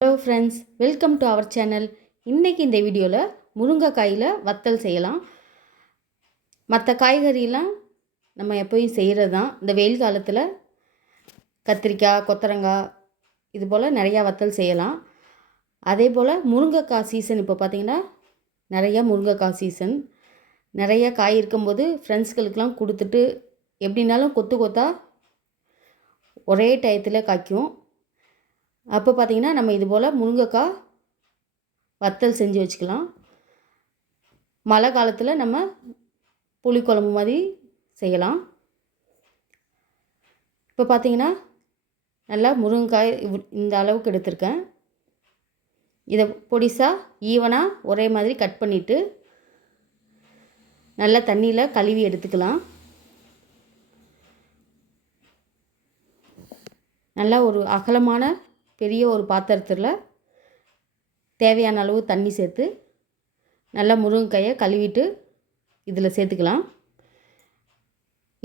Hello friends, welcome to our channel. இன்றைக்கி இந்த வீடியோவில் முருங்கைக்காயில் வத்தல் செய்யலாம். மற்ற காய்கறிலாம் நம்ம எப்போயும் செய்கிறது தான். இந்த வெயில் காலத்தில் கத்திரிக்காய், கொத்தரங்காய் இது போல் நிறையா வத்தல் செய்யலாம். அதே போல் முருங்கைக்காய் சீசன் இப்போ பார்த்திங்கன்னா நிறையா முருங்கைக்காய் சீசன். நிறைய காய் இருக்கும்போது ஃப்ரெண்ட்ஸ்களுக்கெலாம் கொடுத்துட்டு எப்படின்னாலும் கொத்து கொத்தாக ஒரே டயத்தில் காய்க்கும். அப்போ பார்த்திங்கன்னா நம்ம இது போல் முருங்கைக்காய் வத்தல் செஞ்சு வச்சுக்கலாம். மழை காலத்தில் நம்ம புளிக்குழம்பு மாதிரி செய்யலாம். இப்போ பார்த்திங்கன்னா நல்லா முருங்கைக்காய் இந்த அளவுக்கு எடுத்திருக்கேன். இதை பொடிசாக ஈவனாக ஒரே மாதிரி கட் பண்ணிவிட்டு நல்லா தண்ணியில் கழுவி எடுத்துக்கலாம். நல்லா ஒரு அகலமான பெரிய ஒரு பாத்திரத்தில் தேவையான அளவு தண்ணி சேர்த்து நல்லா முருங்கைக்காயை கழுவிட்டு இதில் சேர்த்துக்கலாம்.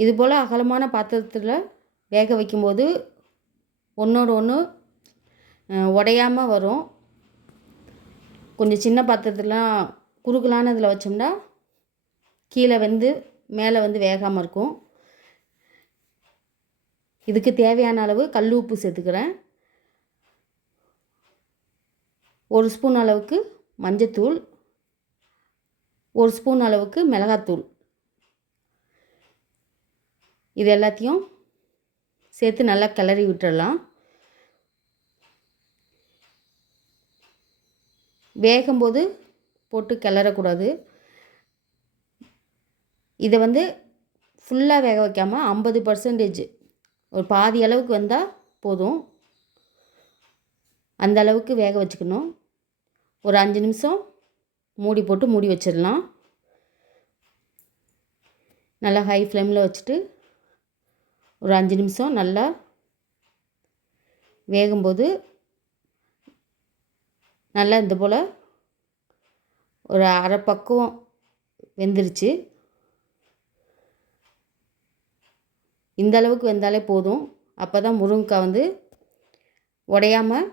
இது போல் அகலமான பாத்திரத்தில் வேக வைக்கும்போது ஒன்றோடு ஒன்று உடையாமல் வரும். கொஞ்சம் சின்ன பாத்திரத்துலாம் குறுகலான இதில் வச்சோம்னா கீழே வந்து மேலே வந்து வேகாமல் இருக்கும். இதுக்கு தேவையான அளவு கல் உப்பு சேர்த்துக்கிறேன். 1 ஸ்பூன் அளவுக்கு மஞ்சத்தூள், 1 ஸ்பூன் அளவுக்கு மிளகாத்தூள், இது எல்லாத்தையும் சேர்த்து நல்லா கிளறி விட்டுடலாம். வேகும்போது போட்டு கிளறக்கூடாது. இதை வந்து ஃபுல்லாக வேக வைக்காமல் 50% ஒரு பாதி அளவுக்கு வந்தால் போதும். அந்த அளவுக்கு வேக வச்சுக்கணும். ஒரு 5 நிமிஷம் மூடி போட்டு மூடி வச்சிடலாம். நல்லா ஹை ஃப்ளேமில் வச்சுட்டு ஒரு 5 நிமிஷம் நல்லா வேகும்போது நல்லா இந்த போல் ஒரு அரை பக்கம் வெந்துருச்சு. இந்த அளவுக்கு வெந்தாலே போதும். அப்போ தான் முருங்கைக்காய் வந்து உடையாமல்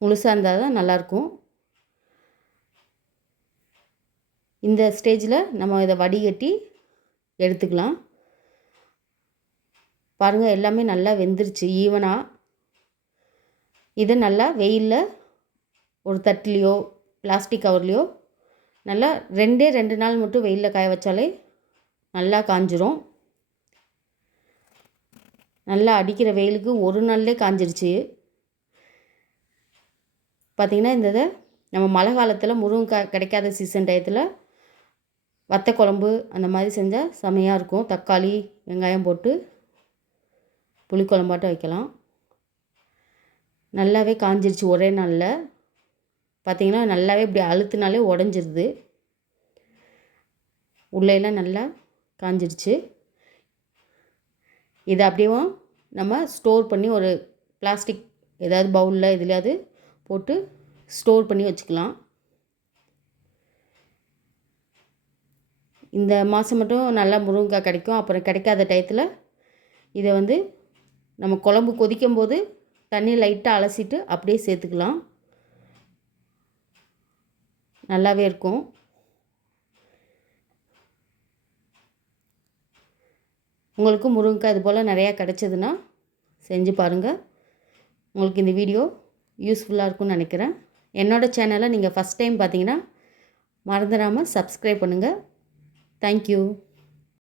முழுசாக இருந்தால் தான் நல்லாயிருக்கும். இந்த ஸ்டேஜில் நம்ம இதை வடிகட்டி எடுத்துக்கலாம். பாருங்கள், எல்லாமே நல்லா வெந்துருச்சு ஈவனாக. இதை நல்லா வெயிலில் ஒரு தட்டுலேயோ பிளாஸ்டிக் கவர்லேயோ நல்லா 2 நாள் மட்டும் வெயிலில் காய வச்சாலே நல்லா காஞ்சிரும். நல்லா அடிக்கிற வெயிலுக்கு ஒரு நாள்லேயே காஞ்சிருச்சு. பார்த்திங்கன்னா இந்த இதை நம்ம மழை காலத்தில் முருங்கைக்காய் கிடைக்காத சீசன் டயத்தில் வத்த குழம்பு அந்த மாதிரி செஞ்சால் செமையாக இருக்கும். தக்காளி வெங்காயம் போட்டு புளிக்குழம்பாட்டம் வைக்கலாம். நல்லாவே காஞ்சிருச்சு ஒரே நாளில். பார்த்திங்கன்னா நல்லாவே இப்படி அழுத்தினாலே உடஞ்சிருது. உள்ளேலாம் நல்லா காஞ்சிருச்சு. இதை அப்படியே நம்ம ஸ்டோர் பண்ணி ஒரு பிளாஸ்டிக் ஏதாவது பவுலில் எதுலையாவது போட்டு ஸ்டோர் பண்ணி வச்சுக்கலாம். இந்த மாதம் மட்டும் நல்லா முருங்கைக்காய் கிடைக்கும். அப்புறம் கிடைக்காத டயத்தில் இதை வந்து நம்ம குழம்பு கொதிக்கும் போது தண்ணி லைட்டாக அலசிட்டு அப்படியே சேர்த்துக்கலாம். நல்லாவே இருக்கும். உங்களுக்கு முருங்கைக்காய் இது போல் நிறையா கிடச்சதுன்னா செஞ்சு பாருங்கள். உங்களுக்கு இந்த வீடியோ யூஸ்ஃபுல்லாக இருக்கும்னு நினைக்கிறேன். என்னோடய சேனலை நீங்கள் ஃபஸ்ட் டைம் பார்த்தீங்கன்னா மறந்துடாமல் சப்ஸ்கிரைப் பண்ணுங்கள். தேங்க்யூ.